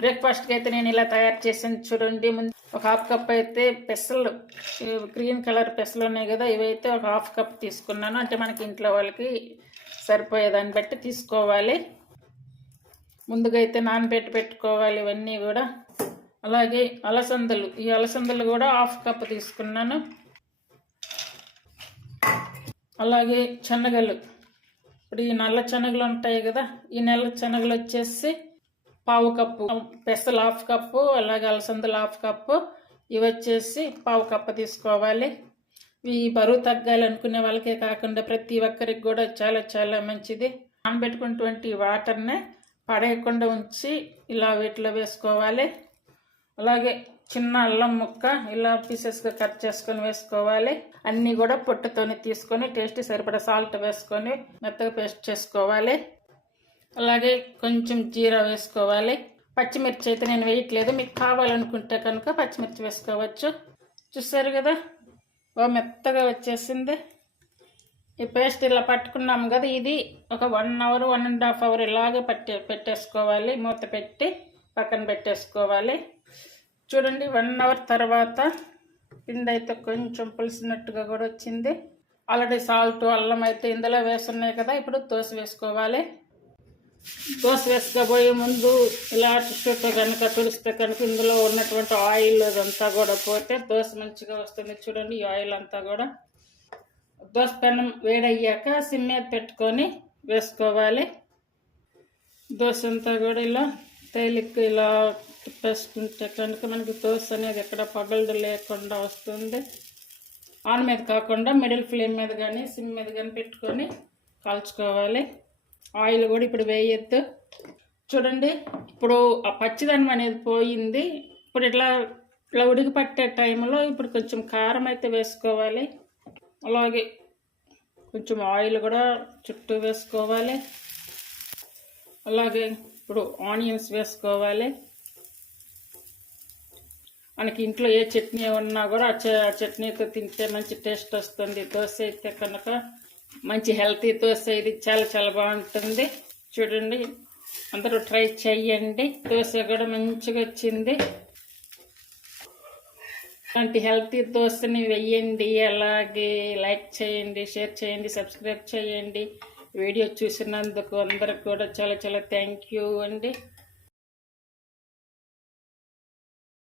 బ్రేక్ఫాస్ట్కి అయితే నేను ఇలా తయారు చేసాను చూడండి. ముందు ఒక హాఫ్ కప్ అయితే పెసలు, గ్రీన్ కలర్ పెసలు ఉన్నాయి కదా, ఇవైతే ఒక హాఫ్ కప్ తీసుకున్నాను. అంటే మనకి ఇంట్లో వాళ్ళకి సరిపోయేదాన్ని బట్టి తీసుకోవాలి. ముందుగా అయితే నానబెట్టి పెట్టుకోవాలి ఇవన్నీ కూడా. అలాగే అలసందలు, ఈ అలసందలు కూడా హాఫ్ కప్ తీసుకున్నాను. అలాగే శనగలు, ఇప్పుడు ఈ నల్ల శనగలు ఉంటాయి కదా, ఈ నల్ల శనగలు వచ్చేసి పావు కప్పు, పెసలు హాఫ్ కప్పు, అలాగే అలసందలు హాఫ్ కప్పు, ఇవి వచ్చేసి పావు కప్పు తీసుకోవాలి. ఈ బరువు తగ్గాలనుకునే వాళ్ళకే కాకుండా ప్రతి ఒక్కరికి కూడా చాలా చాలా మంచిది. నానబెట్టుకున్నటువంటి వాటర్ని పడేయకుండా ఉంచి ఇలా వీటిలో వేసుకోవాలి. అలాగే చిన్న అల్లం ముక్క ఇలా పీసెస్గా కట్ చేసుకొని వేసుకోవాలి. అన్నీ కూడా పొట్టుతోనే తీసుకొని టేస్ట్ సరిపడా సాల్ట్ వేసుకొని మెత్తగా పేస్ట్ చేసుకోవాలి. అలాగే కొంచెం జీరా వేసుకోవాలి. పచ్చిమిర్చి అయితే నేను వేయట్లేదు, మీకు కావాలనుకుంటే కనుక పచ్చిమిర్చి వేసుకోవచ్చు. చూసారు కదా బాగా మెత్తగా వచ్చేసింది. ఈ పేస్ట్ ఇలా పట్టుకున్నాము కదా, ఇది ఒక 1 అవర్ 1.5 అవర్ ఇలాగే పెట్టేసుకోవాలి. మూత పెట్టి పక్కన పెట్టేసుకోవాలి. చూడండి 1 అవర్ తర్వాత పిండి అయితే కొంచెం పులిసినట్టుగా కూడా వచ్చింది. ఆల్రెడీ సాల్ట్ అల్లం అయితే ఇందులో వేస్తున్నాయి కదా, ఇప్పుడు దోశ వేసుకోవాలి. దోశ వేసుకోబోయే ముందు ఇలా టిష్యూతో కనుక తుడిస్తే కనుక ఇందులో ఉన్నటువంటి ఆయిల్ అదంతా కూడా పోతే దోశ మంచిగా వస్తుంది. చూడండి ఈ ఆయిల్ అంతా కూడా. దోశ పెనం వేడయ్యాక సిమ్ మీద పెట్టుకొని వేసుకోవాలి. దోశ అంతా కూడా ఇలా తేలిక ఇలా తిప్పేసుకుంటే కనుక మనకి దోశ అనేది ఎక్కడ పగలదు లేకుండా వస్తుంది. ఆన్ మీద కాకుండా మిడిల్ ఫ్లేమ్ మీద కానీ సిమ్ మీద కానీ పెట్టుకొని కాల్చుకోవాలి. ఆయిల్ కూడా ఇప్పుడు వేయొద్దు. చూడండి ఇప్పుడు ఆ పచ్చిదనం అనేది పోయింది. ఇప్పుడు ఇట్లా ఉడికి పట్టే టైంలో ఇప్పుడు కొంచెం కారం అయితే వేసుకోవాలి. అలాగే కొంచెం ఆయిల్ కూడా చుట్టూ వేసుకోవాలి. అలాగే ఇప్పుడు ఆనియన్స్ వేసుకోవాలి. మనకి ఇంట్లో ఏ చట్నీ ఉన్నా కూడా ఆ చట్నీతో తింటే మంచి టేస్ట్ వస్తుంది. దోశ అయితే కనుక మంచి హెల్తీ దోశ ఇది, చాలా చాలా బాగుంటుంది. చూడండి అందరూ ట్రై చేయండి. దోశ కూడా మంచిగా వచ్చింది. అలాంటి హెల్తీ దోశని వెయ్యండి. అలాగే లైక్ చేయండి, షేర్ చేయండి, సబ్స్క్రైబ్ చేయండి. వీడియో చూసినందుకు అందరికి కూడా చాలా చాలా థ్యాంక్ యూ అండి.